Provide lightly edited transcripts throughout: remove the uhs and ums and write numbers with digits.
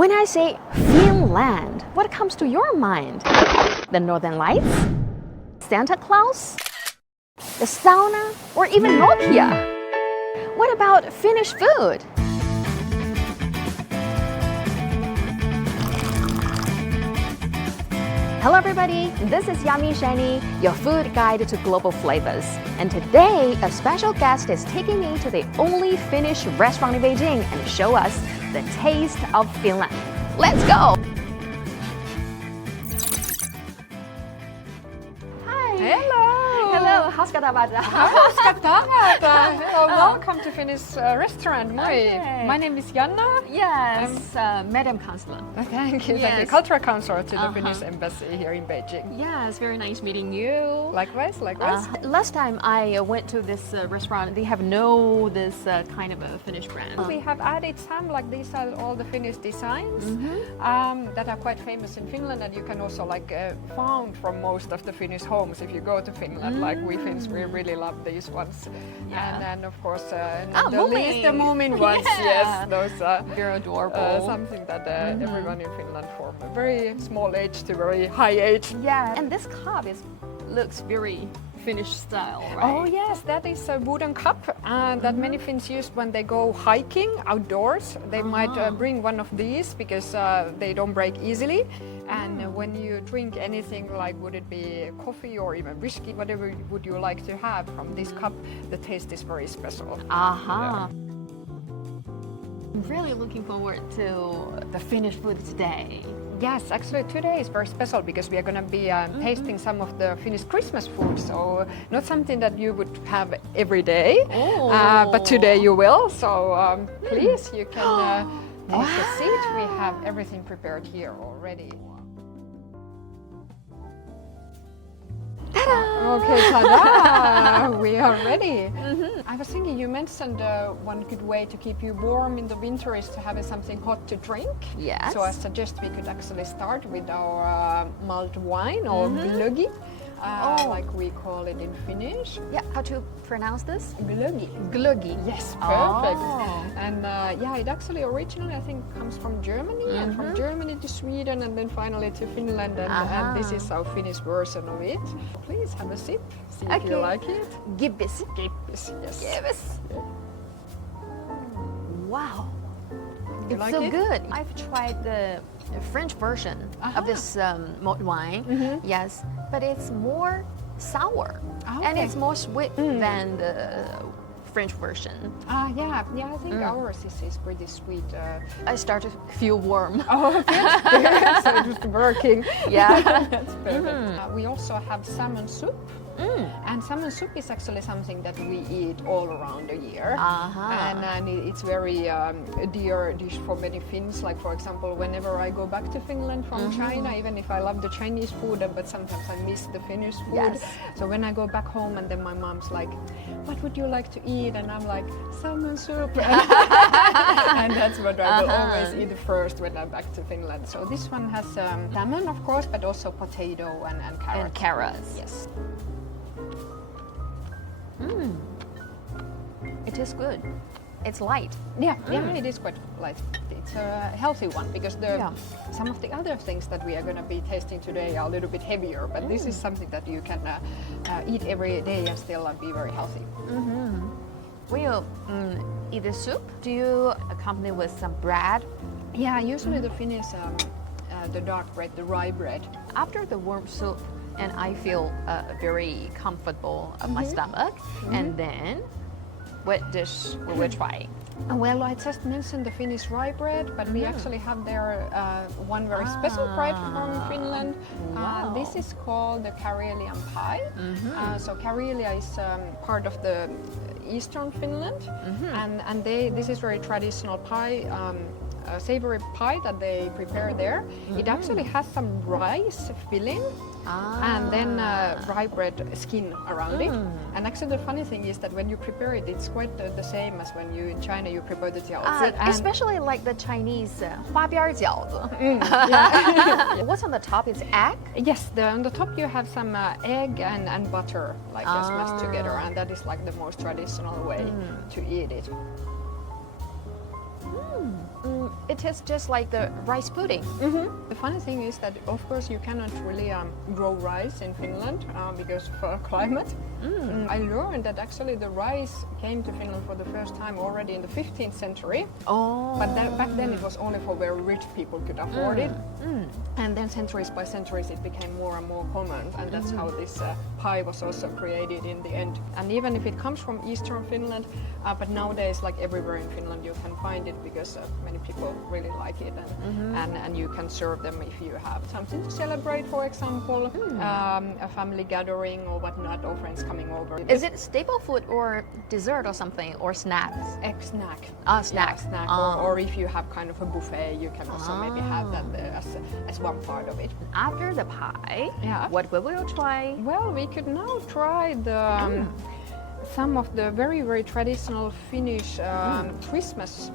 When I say Finland, what comes to your mind? The Northern Lights? Santa Claus? The sauna? Or even Nokia? What about Finnish food? Hello everybody, this is Shanny, your food guide to global flavors. And today, a special guest is taking me to the only Finnish restaurant in Beijing and show us the taste of Finland. Let's go! Hi! Hello! Hello, hauska tavata? Hauska tavata! Welcome to Finnish restaurant. Okay. My name is Janna. Yes, Madam Counselor. Thank you. Yes. Thank you. Cultural Counselor to the Finnish Embassy here in Beijing. Yes, very nice meeting you. Likewise, likewise. Last time I went to this restaurant, they have this kind of a Finnish brand. We have added some, like these are all the Finnish designs that are quite famous in Finland, and you can also found from most of the Finnish homes if you go to Finland. Like we Finns, we really love these ones. Yeah. And then of course the Moomin. Moomin ones, Yeah. yes, those are Very adorable. something that everyone in Finland from a very small age to very high age. Yeah, and this cup looks very Finnish style, right? Oh yes, that is a wooden cup that many Finns use when they go hiking outdoors. They might bring one of these because they don't break easily. And when you drink anything, like would it be coffee or even whiskey, whatever would you like to have from this cup, the taste is very special. Yeah. I'm really looking forward to the Finnish food today. Yes, actually today is very special because we are going to be tasting some of the Finnish Christmas food. So not something that you would have every day, but today you will. So please, you can take a seat. We have everything prepared here already. Ta-da! Okay, ta-da! We are ready. I was thinking you mentioned one good way to keep you warm in the winter is to have something hot to drink. Yes. So I suggest we could actually start with our mulled wine or glöggi, like we call it in Finnish. Yeah, how to pronounce this? Glöggi. Glöggi. Yes, perfect. Oh. And it actually originally I think comes from Germany and from Germany to Sweden and then finally to Finland and this is our Finnish version of it. Please have a sip, see if you like it. Gibbis. Gibbis, yes. Gibbis. Wow. You It's like so it? good. I've tried the French version of this mulled wine. Yes, but it's more sour and it's more sweet than the French version. Yeah, I think ours is pretty sweet. I start to feel warm. Oh, good. So just working. Yeah. That's perfect. We also have salmon soup. And salmon soup is actually something that we eat all around the year. And it's very a dear dish for many Finns. Like for example, whenever I go back to Finland from China, even if I love the Chinese food, but sometimes I miss the Finnish food. Yes. So when I go back home and then my mom's like, what would you like to eat? And I'm like, salmon soup. And that's what I will always eat first when I'm back to Finland. So this one has salmon, of course, but also potato and carrots. And carrots. Yes. It is good. It's light. Yeah, it is quite light. It's a healthy one because some of the other things that we are going to be tasting today are a little bit heavier, but this is something that you can eat every day and still be very healthy. When you eat the soup, do you accompany with some bread? Yeah, usually the Finnish, the dark bread, the rye bread. After the warm soup, and I feel very comfortable of my stomach, and then what dish will we try? Well, I just mentioned the Finnish rye bread, but we actually have there one very special bread from Finland. Wow. This is called the Karelian pie. So Karelia is part of the eastern Finland, and this is very traditional pie. Savory pie that they prepare there. It actually has some rice filling and then rye bread skin around it. And actually the funny thing is that when you prepare it, it's quite the same as when you in China you prepare the jiaozi. Especially like the Chinese 花边饺子. What's on the top is egg? Yes, on the top you have some egg and butter smashed together, and that is like the most traditional way to eat it. it tastes just like the rice pudding. The funny thing is that, of course, you cannot really grow rice in Finland because of climate. I learned that actually the rice came to Finland for the first time already in the 15th century. Oh. But back then it was only for very rich people could afford it. And then centuries by centuries it became more and more common, and that's how this pie was also created in the end. And even if it comes from eastern Finland, but nowadays like everywhere in Finland you can find it because many people really like it, and you can serve them if you have something to celebrate, for example, a family gathering or whatnot, or friends coming over. Is it staple food or dessert or something, or snacks? Snack. Snack. Yeah, snack. Or if you have kind of a buffet, you can also maybe have that as one part of it. After the pie, Yeah. what will we try? Well, we could now try the some of the very, very traditional Finnish Christmas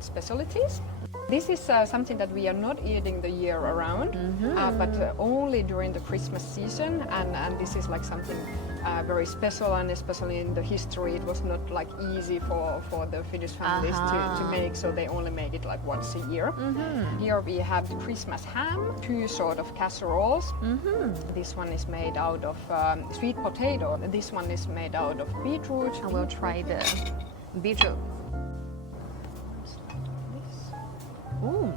specialties. This is something that we are not eating the year around, but only during the Christmas season, and this is like something very special, and especially in the history it was not like easy for the Finnish families to make, so they only make it like once a year. Here we have the Christmas ham, 2 sort of casseroles. This one is made out of sweet potato, this one is made out of beetroot. I will try the beetroot. Ooh,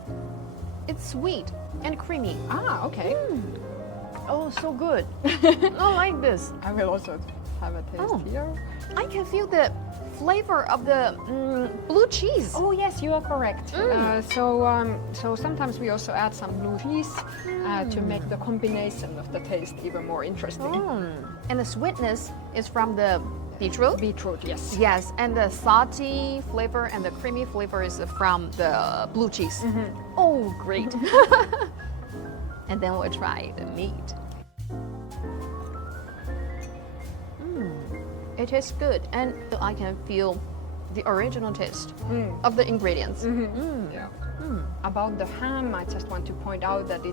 it's sweet and creamy. Ah, okay. Oh, so good. I like this. I will also have a taste here. I can feel the flavor of the blue cheese. Oh yes, you are correct. So sometimes we also add some blue cheese to make the combination of the taste even more interesting. And the sweetness is from the beetroot? Beetroot, yes. Yes, and the salty flavor and the creamy flavor is from the blue cheese. Oh, great. And then we'll try the meat. It tastes good, and I can feel the original taste of the ingredients. Yeah. About the ham, I just want to point out that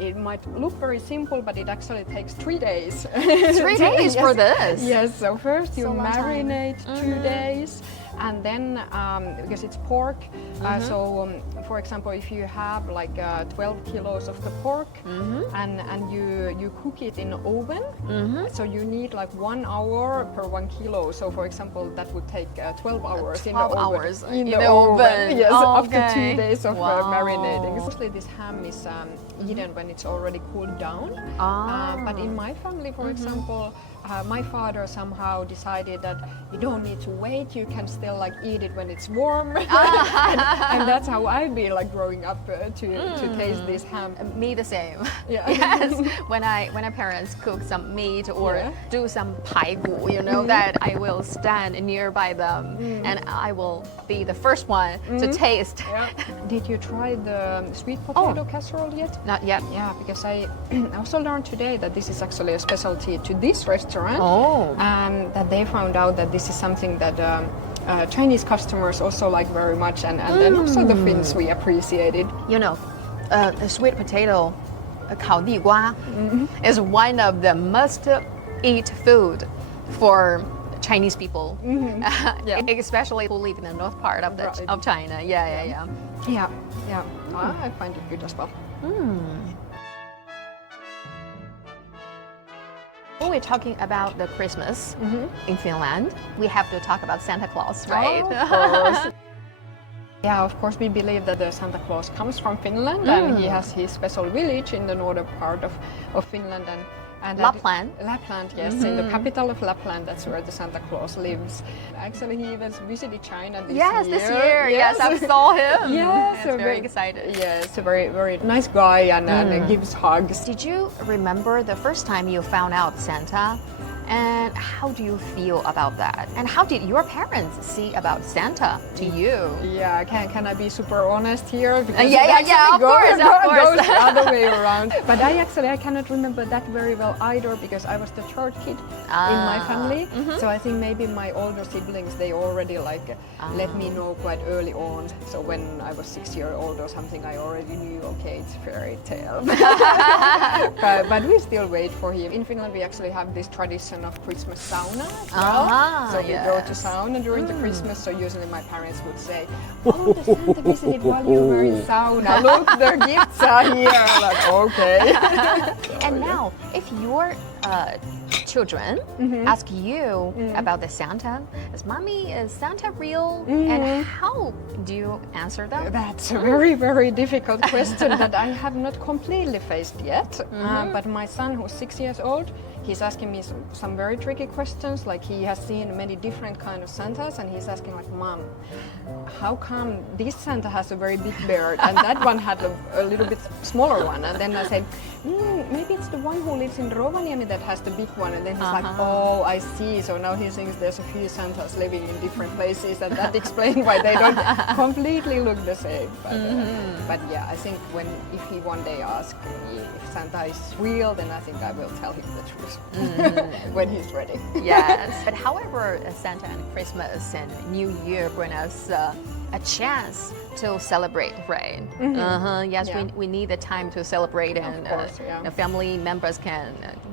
it might look very simple, but it actually takes 3 days. 3 days for this? Yes, so first you So long time. marinate 2 days, and then because it's pork, for example, if you have like 12 kilos of the pork and you cook it in the oven, so you need like 1 hour per 1 kilo. So for example, that would take 12 hours in the oven. 12 hours in the oven. Yes, after 2 days of Wow. marinating. Mostly this ham is eaten when it's already cooled down. But in my family, for example, my father somehow decided that you don't need to wait, you can still like eat it when it's warm. and that's how I've been like growing up to taste this ham. Me the same. Yeah. Yes. When my parents cook some meat or Yeah. do some paigu, you know, that I will stand nearby them and I will be the first one to taste. Yeah. Did you try the sweet potato casserole yet? Not yet. Yeah, because I also learned today that this is actually a specialty to this restaurant. That they found out that this is something that Chinese customers also like very much, and then also the Finns, we appreciate it. You know, the sweet potato, 烤地瓜, is one of the must-eat food for Chinese people, especially who live in the north part of of China. Yeah. I find it good as well. When we're talking about the Christmas in Finland, we have to talk about Santa Claus, right? Of course. Yeah, of course we believe that the Santa Claus comes from Finland, and he has his special village in the northern part of Finland, and Lapland. Lapland, yes, in the capital of Lapland. That's where the Santa Claus lives. Actually, he even visited China this year. This year. Yes, I saw him. Yes, I'm very excited. Yes, a very, very nice guy, and gives hugs. Did you remember the first time you found out Santa? And how do you feel about that? And how did your parents see about Santa to you? Yeah, can I be super honest here? Because Of course. Goes the other way around. But I cannot remember that very well either, because I was the third kid in my family. So I think maybe my older siblings, they already let me know quite early on. So when I was 6 years old or something, I already knew, okay, it's fairy tale. but we still wait for him. In Finland, we actually have this tradition tradition of Christmas sauna as well. So we go to sauna during the Christmas. So usually my parents would say, "Oh, the Santa visited while you were in sauna. Look, their gifts are here." Like, okay. And now, if your children ask you about the Santa, is Santa real? And how do you answer them? That's a very, very difficult question that I have not completely faced yet. But my son, who's 6 years old, he's asking me some very tricky questions. Like, he has seen many different kind of Santas, and he's asking like, "Mom, how come this Santa has a very big beard and that one had a little bit smaller one?" And then I said, "Maybe it's the one who lives in Rovaniemi that has the big one." And then he's like, "Oh, I see. So now he thinks there's a few Santas living in different places, and that explains why they don't completely look the same." But yeah, I think if he one day asks me if Santa is real, then I think I will tell him the truth when he's ready. Yes. But however, Santa and Christmas and New Year bring us a chance to celebrate, right? Yes, we need the time to celebrate, and course, the family members can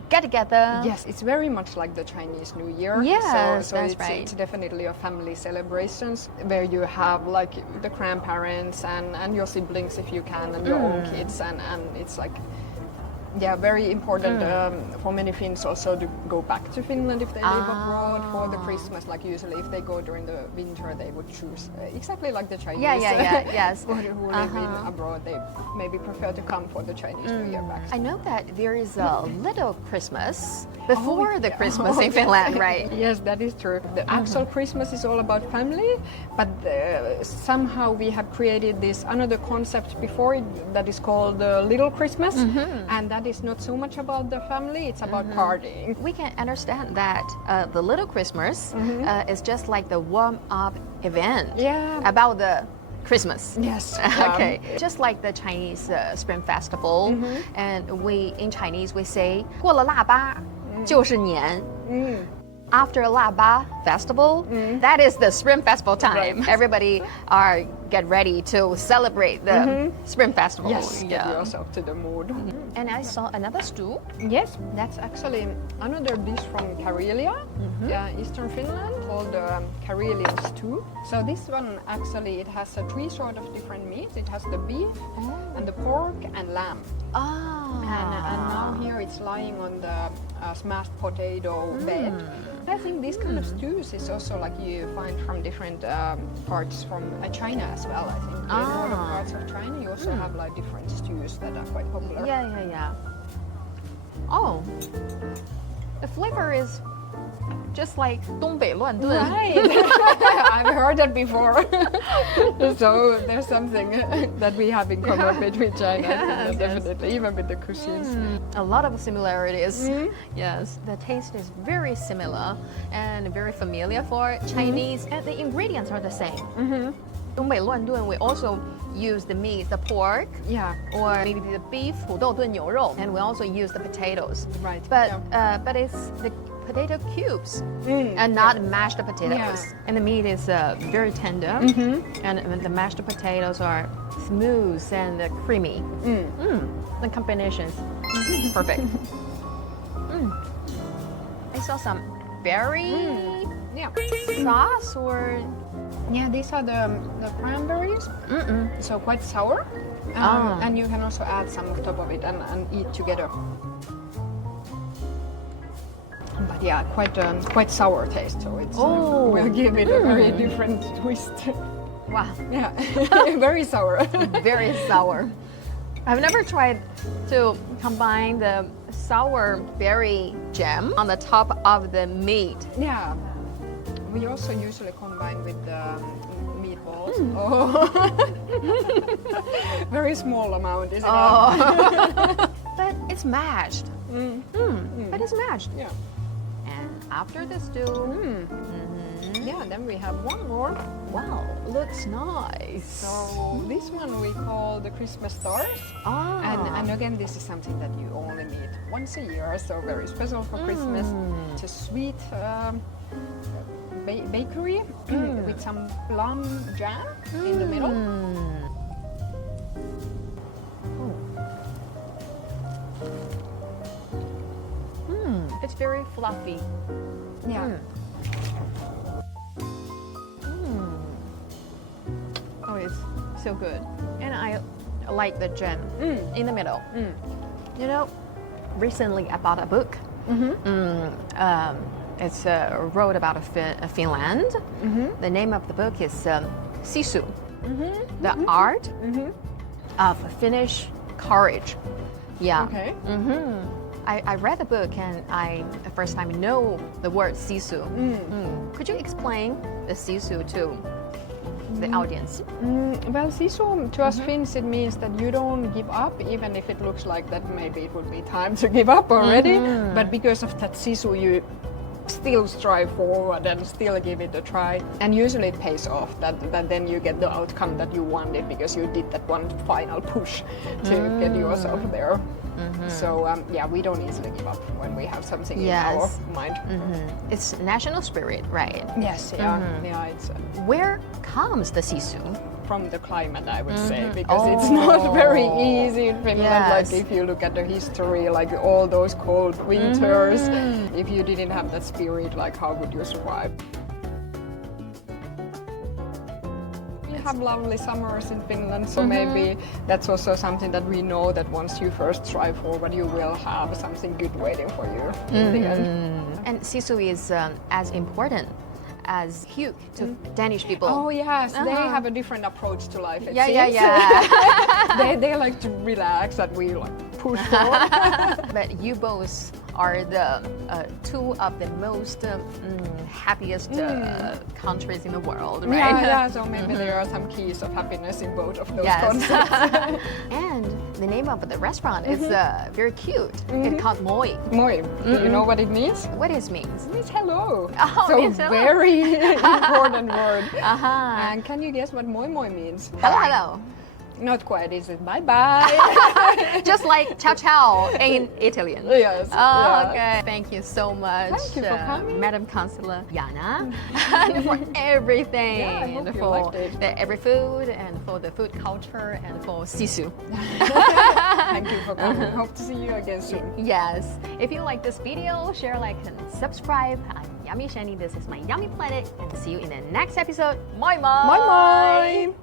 get together. Yes, it's very much like the Chinese New Year. Yes, so that's it's, right. It's definitely a family celebrations where you have like the grandparents and your siblings if you can, and your own kids, and it's like, yeah, very important for many Finns also to go back to Finland if they live abroad for the Christmas. Like usually if they go during the winter, they would choose exactly like the Chinese. Yes. who live in abroad, they maybe prefer to come for the Chinese New Year back. I know that there is a little Christmas before the Christmas in Finland, right? Yes, that is true. The actual Christmas is all about family, but somehow we have created this another concept before it that is called Little Christmas, and that is not so much about the family, it's about partying. We can understand that the Little Christmas is just like the warm-up event about the Christmas. Yes. Okay. Just like the Chinese Spring Festival, and in Chinese we say 过了腊八就是年. After Laba Festival, that is the Spring Festival time. Right. Everybody get ready to celebrate the Spring Festival. Yes, get yourself to the mood. And I saw another stew. Yes, that's actually another dish from Karelia, Eastern Finland, called Karelian stew. So this one actually, it has three sort of different meats. It has the beef and the pork and lamb. And now here it's lying on the smashed potato bed. I think these kind of stews is also like you find from different parts from China as well. I think in other parts of China you also have like different stews that are quite popular. Yeah. Oh, the flavor is just like 东北乱炖. Right. I've heard that before. So there's something that we have in common between China and Finland, definitely, even with the cuisines. A lot of similarities. Yes, the taste is very similar and very familiar for Chinese, and the ingredients are the same. 东北乱炖, we also use the meat, the pork, or maybe the beef, 土豆炖牛肉, and we also use the potatoes. Right. But it's the potato cubes and not mashed potatoes. And the meat is very tender, and the mashed potatoes are smooth and creamy. The combination is perfect. I saw some berry sauce or... Yeah, these are the cranberries, so quite sour, and you can also add some on top of it and eat together. But yeah, quite sour taste, so it will give it a very different twist. Wow. Yeah, very sour. Very sour. I've never tried to combine the sour berry jam on the top of the meat. Yeah. We also usually combine with the meatballs. Very small amount, isn't it? But it's mashed. But it's mashed. Yeah. And after the stew, yeah, then we have one more. Wow, looks nice. So this one we call the Christmas stars. And again, this is something that you only need once a year, so very special for Christmas. It's a sweet bakery with some plum jam in the middle. It's very fluffy. Yeah. Oh, it's so good. And I like the gem in the middle. You know, recently I bought a book. It's wrote about Finland. The name of the book is Sisu, the art of Finnish courage. Yeah. Okay. I read the book and I the first time know the word sisu. Could you explain the sisu to the audience? Well, sisu to us Finns it means that you don't give up, even if it looks like that maybe it would be time to give up already. But because of that sisu, you still strive forward and still give it a try. And usually it pays off. That then you get the outcome that you wanted because you did that one final push to get yourself there. So yeah, we don't easily give up when we have something in our mind. It's national spirit, right? Yes, yeah, it's Where comes the sisu? from the climate, I would say, because it's not very easy in Finland. Like if you look at the history, like all those cold winters, if you didn't have that spirit, like how would you survive? We have lovely summers in Finland, so maybe that's also something that we know that once you first strive forward, you will have something good waiting for you in the end. And sisu is as important as hug to Danish people. Oh yes, they have a different approach to life. It seems. Yeah. they like to relax, and we like push forward. But you both are the two of the most happiest countries in the world, right? Yeah. So maybe there are some keys of happiness in both of those concepts. And the name of the restaurant is very cute. It's called Moi. Moi. Do you know what it means? What it means? It means hello. Oh, so means hello. Very important word. And can you guess what moi moi means? Hello. Not quite, is it? Bye bye. Just like ciao ciao in Italian. Yes. Okay. Thank you so much. Thank you for coming. Madam Councillor Janna, for everything. Yeah, I hope you for liked it. every food and for the food culture and for sisu. Thank you for coming. Hope to see you again soon. Yes. If you like this video, share, like, and subscribe. I'm Yummy Shanny. This is my Yummy Planet. And see you in the next episode. Moi moi. Moi moi.